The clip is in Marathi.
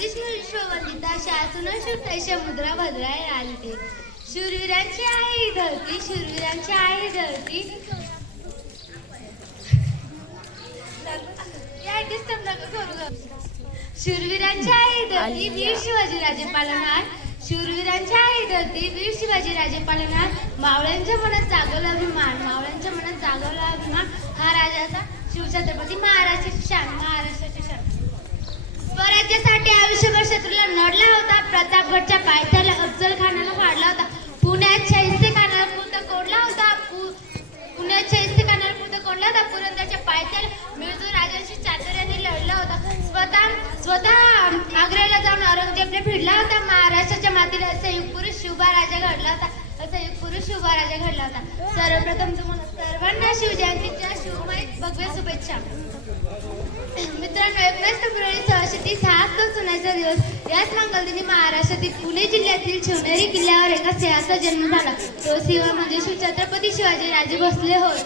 जगदीश विश्ववंदिता शासन शुद्ध समुद्र भद्राय राजते शूरवीरांची आहे ही धरती शूरवीरांची आहे ही धरती शूरवीरांची आहे ही धरती वीर शिवाजीराजे पालनहार शूरवीरांची आहे ही धरती वीर शिवाजीराजे पालनहार मावळ्यांच्या मनात जागवला अभिमान मावळ्यांच्या मनात जागवला अभिमान हा राजाचा शिवछत्रपती महाराष्ट्राची शान महाराष्ट्राची शान स्वराज्यासाठी आयुष्यभर शत्रूला नडला होता प्रतापगडच्या पायथ्याला अफजल खानाला फाडला होता पुण्यात शाहिस्ते खानाला पुरता कोडला होता पुण्यात शाहिस्ते खानाला पुरता कोडला होता पुरंदरच्या पायथ्याला मिर्झा राजांशी चातुर्याने लढला होता स्वतः आग्र्याला जाऊन औरंगजेबने भिडला होता महाराष्ट्राच्या मातीला असा युग पुरुष शिवबा राजा घडला होता असा युग पुरुष शिवबा राजा घडला होता सर्वप्रथम तुम्हाला सर्वांना शिवजयंतीच्या शिवमय भगव्य शुभेच्छा मित्रांनो 21 फेब्रुवारी 1630 हा तो सुनाचा दिवस याच मंगलदिनी महाराष्ट्रातील पुणे जिल्ह्यातील शिवनेरी किल्ल्यावर एका सिंहाचा जन्म झाला तो सिंह म्हणजे शिवछत्रपती शिवाजी राजे भोसले होय